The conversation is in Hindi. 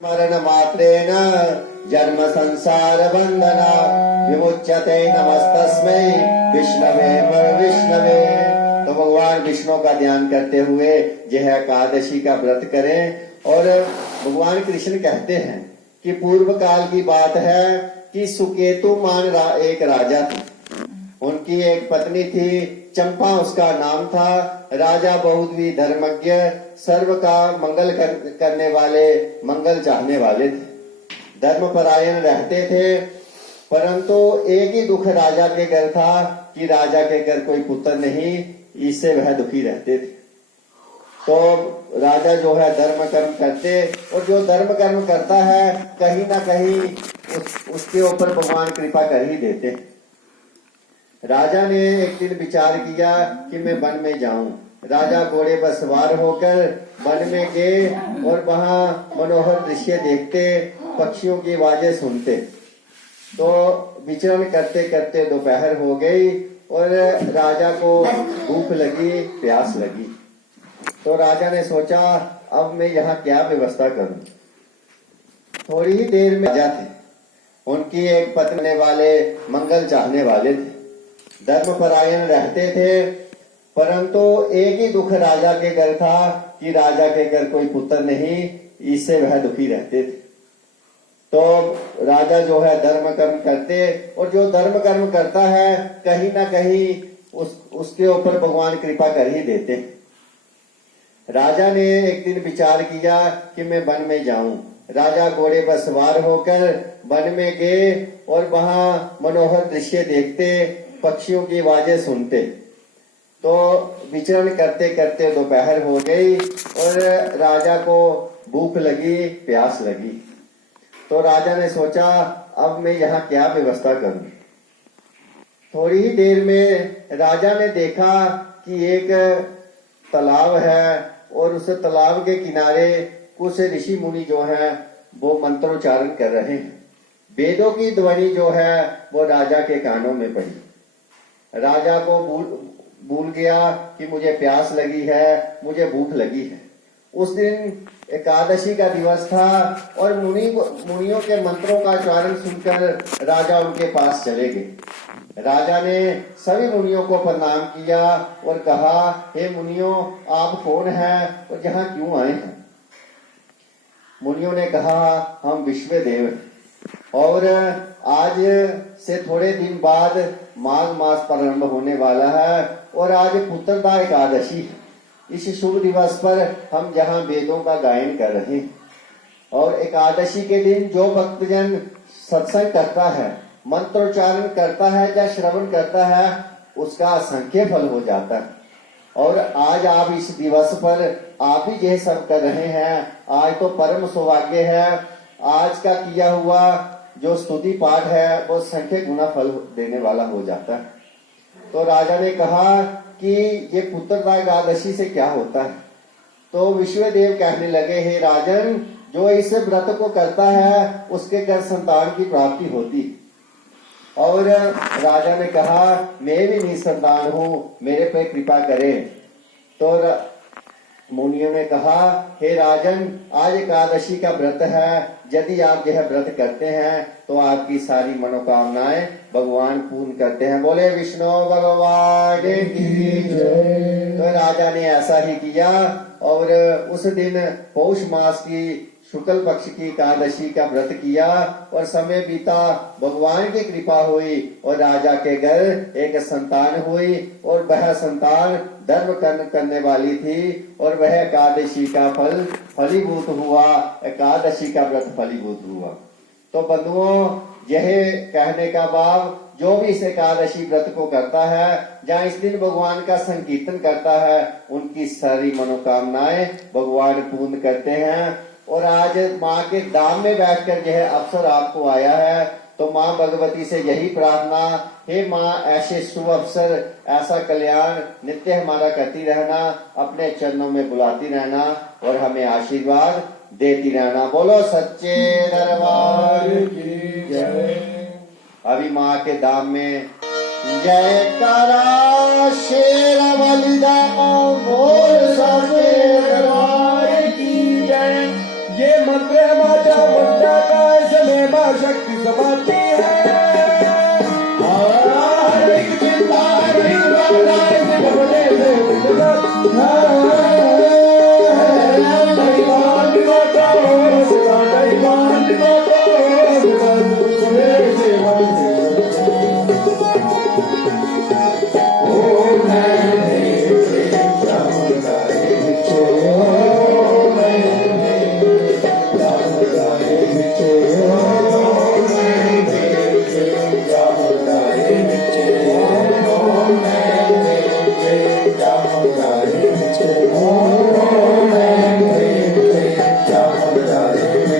मरण मात्रेण जन्म संसार बंधना विमुच्यते नमस्तस्मै विष्णवे विष्णवे। तो भगवान विष्णु का ध्यान करते हुए यह एकादशी का व्रत करें। और भगवान कृष्ण कहते हैं कि पूर्व काल की बात है कि सुकेतु मान एक राजा थे। उनकी एक पत्नी थी, चंपा उसका नाम था। राजा बहुत भी धर्मज्ञ, सर्व का मंगल करने वाले, मंगल चाहने वाले थे, धर्मपरायण रहते थे। परंतु एक ही दुख राजा के घर था कि राजा के घर कोई पुत्र नहीं, इससे वह दुखी रहते थे। तो राजा जो है धर्म कर्म करते, और जो धर्म कर्म करता है कहीं ना कहीं उसके ऊपर भगवान कृपा कर ही देते। राजा ने एक दिन विचार किया कि मैं वन में जाऊं। राजा घोड़े पर सवार होकर वन में गए और वहां मनोहर दृश्य देखते, पक्षियों की आवाजें सुनते। तो विचरण करते करते दोपहर हो गई और राजा को भूख लगी, प्यास लगी। तो राजा ने सोचा अब मैं यहाँ क्या व्यवस्था करूं। थोड़ी ही देर में राजा थे, उनकी एक पत्नी वाले, मंगल चाहने वाले थे, धर्मपरायण रहते थे। परंतु एक ही दुख राजा के घर था कि राजा के घर कोई पुत्र नहीं, इससे वह दुखी रहते थे। तो राजा जो है धर्म कर्म करते, और जो धर्म कर्म करता है कहीं ना कहीं उसके ऊपर भगवान कृपा कर ही देते। राजा ने एक दिन विचार किया कि मैं वन में जाऊं। राजा घोड़े पर सवार होकर वन में गए और वहां मनोहर दृश्य देखते, पक्षियों की आवाजें सुनते। तो विचरण करते करते दोपहर हो गई और राजा को भूख लगी, प्यास लगी। तो राजा ने सोचा अब मैं यहाँ क्या व्यवस्था करूं। थोड़ी ही देर में राजा ने देखा कि एक तालाब है और उस तालाब के किनारे कुछ ऋषि मुनि जो हैं वो मंत्रोच्चारण कर रहे हैं। वेदों की ध्वनि जो है वो राजा के कानों में पड़ी। राजा को भूल गया कि मुझे प्यास लगी है, मुझे भूख लगी है। उस दिन एकादशी का दिवस था और मुनियों के मंत्रों का उच्चारण सुनकर राजा उनके पास चले गए। राजा ने सभी मुनियों को प्रणाम किया और कहा, हे मुनियों, आप कौन हैं और यहाँ क्यों आए हैं। मुनियों ने कहा, हम विश्वदेव हैं और आज से थोड़े दिन बाद माघ मास प्रारंभ होने वाला है और आज पुत्रदा एकादशी है। इस शुभ दिवस पर हम जहाँ वेदों का गायन कर रहे हैं, और एकादशी के दिन जो भक्तजन सत्संग करता है, मंत्रोच्चारण करता है या श्रवण करता है, उसका असंख्य फल हो जाता है। और आज आप इस दिवस पर आप ही यह सब कर रहे हैं, आज तो परम सौभाग्य है। आज का किया हुआ जो स्तुति पाठ है वो संख्य गुना फल देने वाला हो जाता है। तो राजा ने कहा कि ये पुत्रदा एकादशी से क्या होता है। तो विश्वदेव कहने लगे, हे राजन, जो इस व्रत को करता है उसके घर संतान की प्राप्ति होती। और राजा ने कहा, मैं भी निसंतान हूँ, मेरे पे कृपा करें। तो मुनियों ने कहा, हे राजन, आज एकादशी का व्रत है, यदि आप यह व्रत करते हैं तो आपकी सारी मनोकामनाएं भगवान पूर्ण करते हैं। बोले विष्णु भगवान की जय। तो राजा ने ऐसा ही किया और उस दिन पौष मास की शुक्ल पक्ष की एकादशी का व्रत किया और समय बीता, भगवान की कृपा हुई और राजा के घर एक संतान हुई और वह संतान धर्म करने वाली थी और वह एकादशी का फल फलीभूत हुआ, एकादशी का व्रत फलीभूत हुआ। तो बंधुओं, यह कहने का भाव, जो भी इस एकादशी व्रत को करता है, जहाँ इस दिन भगवान का संकीर्तन करता है, उनकी सारी मनोकामनाएं भगवान पूर्ण करते हैं। और आज माँ के धाम में बैठकर यह अवसर आपको आया है, तो माँ भगवती से यही प्रार्थना, हे माँ, ऐसे शुभ अवसर, ऐसा कल्याण नित्य हमारा करती रहना, अपने चरणों में बुलाती रहना और हमें आशीर्वाद देती रहना। बोलो सच्चे दरबार की जय। अभी माँ के धाम में जयकारा शेर बलिदा बोल सच्चे दरबार की जय। ये मंत्र